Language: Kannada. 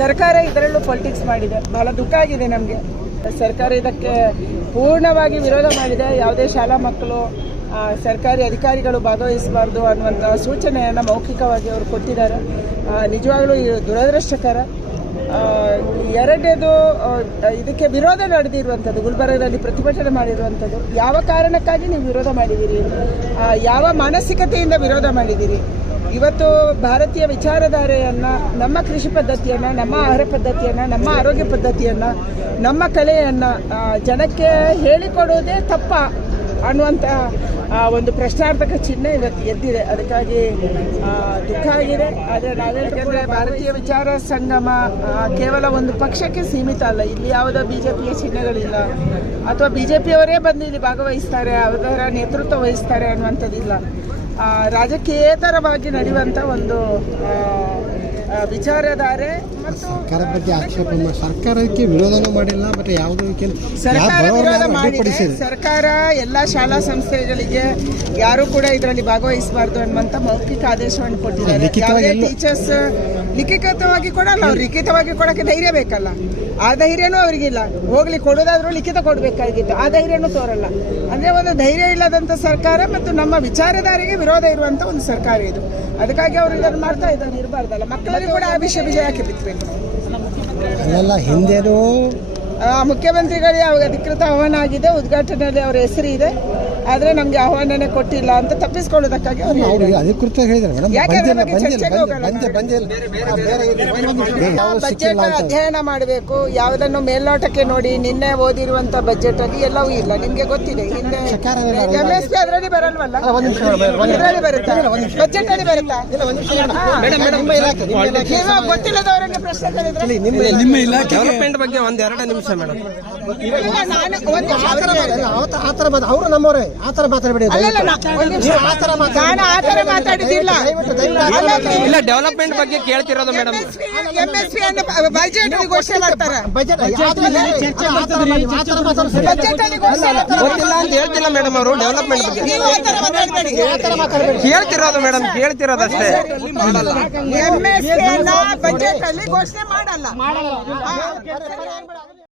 ಸರ್ಕಾರ ಇದರಲ್ಲೂ ಪೊಲಿಟಿಕ್ಸ್ ಮಾಡಿದೆ. ಬಹಳ ದುಃಖ ಆಗಿದೆ ನಮಗೆ. ಸರ್ಕಾರ ಇದಕ್ಕೆ ಪೂರ್ಣವಾಗಿ ವಿರೋಧ ಮಾಡಿದೆ. ಯಾವುದೇ ಶಾಲಾ ಮಕ್ಕಳು ಸರ್ಕಾರಿ ಅಧಿಕಾರಿಗಳು ಭಾಗವಹಿಸಬಾರ್ದು ಅನ್ನುವಂಥ ಸೂಚನೆಯನ್ನು ಮೌಖಿಕವಾಗಿ ಅವರು ಕೊಟ್ಟಿದ್ದಾರೆ. ನಿಜವಾಗಲೂ ದುರದೃಷ್ಟಕರ. ಎರಡನೇದು ಇದಕ್ಕೆ ವಿರೋಧ ನಡೆದಿರುವಂಥದ್ದು, ಗುಲ್ಬರ್ಗದಲ್ಲಿ ಪ್ರತಿಭಟನೆ ಮಾಡಿರುವಂಥದ್ದು, ಯಾವ ಕಾರಣಕ್ಕಾಗಿ ನೀವು ವಿರೋಧ ಮಾಡಿದ್ದೀರಿ? ಯಾವ ಮಾನಸಿಕತೆಯಿಂದ ವಿರೋಧ ಮಾಡಿದ್ದೀರಿ? ಇವತ್ತು ಭಾರತೀಯ ವಿಚಾರಧಾರೆಯನ್ನು, ನಮ್ಮ ಕೃಷಿ ಪದ್ಧತಿಯನ್ನು, ನಮ್ಮ ಆಹಾರ ಪದ್ಧತಿಯನ್ನು, ನಮ್ಮ ಆರೋಗ್ಯ ಪದ್ಧತಿಯನ್ನು, ನಮ್ಮ ಕಲೆಯನ್ನು ಜನಕ್ಕೆ ಹೇಳಿಕೊಡುವುದೇ ತಪ್ಪ. ಅನ್ನುವಂಥ ಒಂದು ಪ್ರಶ್ನಾರ್ಥಕ ಚಿಹ್ನೆ ಇವತ್ತು ಎದ್ದಿದೆ. ಅದಕ್ಕಾಗಿ ದುಃಖ ಆಗಿದೆ. ಆದರೆ ಭಾರತೀಯ ವಿಚಾರ ಸಂಗಮ ಕೇವಲ ಒಂದು ಪಕ್ಷಕ್ಕೆ ಸೀಮಿತ ಅಲ್ಲ. ಇಲ್ಲಿ ಯಾವುದೋ ಬಿ ಜೆ ಪಿಯ ಚಿಹ್ನೆಗಳಿಲ್ಲ. ಅಥವಾ ಬಿ ಜೆ ಪಿಯವರೇ ಬಂದು ಇಲ್ಲಿ ಭಾಗವಹಿಸ್ತಾರೆ ಅವರ ನೇತೃತ್ವ ವಹಿಸ್ತಾರೆ ಅನ್ನುವಂಥದ್ದಿಲ್ಲ. ರಾಜಕೀಯೇತರವಾಗಿ ನಡೆಯುವಂಥ ಒಂದು ವಿಚಾರಧಾರೆ ಮತ್ತು ಸರ್ಕಾರದ ಬಗ್ಗೆ ಆಕ್ಷೇಪ ಸರ್ಕಾರಕ್ಕೆ ವಿರೋಧನೂ ಮಾಡಿಲ್ಲ ಮತ್ತೆ ಯಾವುದೂ ಸರ್ಕಾರ ವಿರೋಧ ಮಾಡಿದೆ. ಸರ್ಕಾರ ಎಲ್ಲ ಶಾಲಾ ಸಂಸ್ಥೆಗಳಿಗೆ ಯಾರು ಕೂಡ ಇದರಲ್ಲಿ ಭಾಗವಹಿಸಬಾರ್ದು ಅನ್ನುವಂತ ಮೌಖಿಕ ಆದೇಶವನ್ನು ಕೊಟ್ಟಿದ್ದಾರೆ. ಯಾವುದೇ ಟೀಚರ್ಸ್ ಲಿಖಿತವಾಗಿ ಕೊಡಲ್ಲ ಅವ್ರು ಲಿಖಿತವಾಗಿ ಕೊಡಕ್ಕೆ ಧೈರ್ಯ ಬೇಕಲ್ಲ. ಆ ಧೈರ್ಯನೂ ಅವರಿಗಿಲ್ಲ. ಹೋಗ್ಲಿ ಕೊಡೋದಾದ್ರೂ ಲಿಖಿತ ಕೊಡಬೇಕಾಗಿತ್ತು. ಆ ಧೈರ್ಯನೂ ತೋರಲ್ಲ. ಅಂದ್ರೆ ಒಂದು ಧೈರ್ಯ ಇಲ್ಲದಂತ ಸರ್ಕಾರ ಮತ್ತು ನಮ್ಮ ವಿಚಾರಧಾರೆಗೆ ವಿರೋಧ ಇರುವಂತ ಒಂದು ಸರ್ಕಾರ ಇದು. ಅದಕ್ಕಾಗಿ ಅವರು ಇದನ್ನು ಮಾಡ್ತಾ ಇದ್ದಾರೆ. ಇರಬಾರ್ದಲ್ಲ. ಮಕ್ಕಳಿಗೆ ಕೂಡ ಆ ವಿಷಯ ವಿಜಯ ಯಾಕೆ ಬಿತ್ತಬೇಕು ಅಲ್ಲೆಲ್ಲ ಹಿಂದೆನೂ ಆ, ಮುಖ್ಯಮಂತ್ರಿಗಳಿಗೆ ಅವಾಗ ಅಧಿಕೃತ ಆಹ್ವಾನ ಆಗಿದೆ. ಉದ್ಘಾಟನೆಯಲ್ಲಿ ಅವರ ಹೆಸರು ಇದೆ. ಆದರೆ ನಮಗೆ ಆಹ್ವಾನನೇ ಕೊಟ್ಟಿಲ್ಲ ಅಂತ ತಪ್ಪಿಸ್ಕೊಳ್ಳೋದಕ್ಕಾಗಿ ಅವರು ಅಧಿಕೃತ ನಿಮಿಷ ಬಜೆಟ್ ಅಧ್ಯಯನ ಮಾಡಬೇಕು? ಯಾವುದನ್ನು ಮೇಲ್ನೋಟಕ್ಕೆ ನೋಡಿ ನಿನ್ನೆ ಓದಿರುವಂತ ಬಜೆಟ್ ಅಲ್ಲಿ ಎಲ್ಲವೂ ಇಲ್ಲ. ನಿಮ್ಗೆ ಗೊತ್ತಿದೆ. ಹಿಂದೆ ಸರ್ಕಾರವೆಲ್ಲ ಎಂ ಎಸ್ ಪಿ ಅದರಲ್ಲಿ ಬರಲ್ವಲ್ಲ? ಒಂದು ನಿಮಿಷ ಮೇಡಮ್, ಒಂದು ನಿಮಿಷ. ಇದರಲ್ಲಿ ಬರುತ್ತಾ? ಬಜೆಟ್ ಅಲ್ಲಿ ಬರುತ್ತಾ? ನಿಮಿಷ. ನೀವು ಗೊತ್ತಿಲ್ಲದವರಿಗೆ ಪ್ರಶ್ನೆ ನಿಮ್ಮ ನಿಮ್ಮ ಇಲಾಖೆ ಬಗ್ಗೆ ಒಂದೆರಡು ಎರಡು ನಿಮಿಷ ಮೇಡಮ್ ಇಲ್ಲ, ನಾನು ಒಂದು ಆ ಥರ ಮಾತಾಡಿ ಅವರು ನಮ್ಮವರೇ ಆ ಥರ ಮಾತಾಡಬೇಡಿ ಆ ಥರ. ನಾನು ಆ ಥರ ಮಾತಾಡಿದ್ದಿಲ್ಲ ಇಲ್ಲ ಡೆವಲಪ್ಮೆಂಟ್ ಬಗ್ಗೆ ಕೇಳ್ತಿರೋದು ಮೇಡಮ್ ಎಂ ಎಸ್ ಪಿ ಅನ್ನು ಬಜೆಟ್ ಘೋಷಣೆ ಮಾಡ್ತಾರೆ. ಗೊತ್ತಿಲ್ಲ ಅಂತ ಹೇಳ್ತಿಲ್ಲ ಮೇಡಮ್ ಅವರು ಡೆವಲಪ್ಮೆಂಟ್ ಬಗ್ಗೆ ಕೇಳ್ತಿರೋದು ಮೇಡಮ್ ಕೇಳ್ತಿರೋದಷ್ಟೇ ಎಂ ಎಸ್ ಪಿ ಅನ್ನ ಬಜೆಟ್ ಅಲ್ಲಿ ಘೋಷಣೆ ಮಾಡಲ್ಲ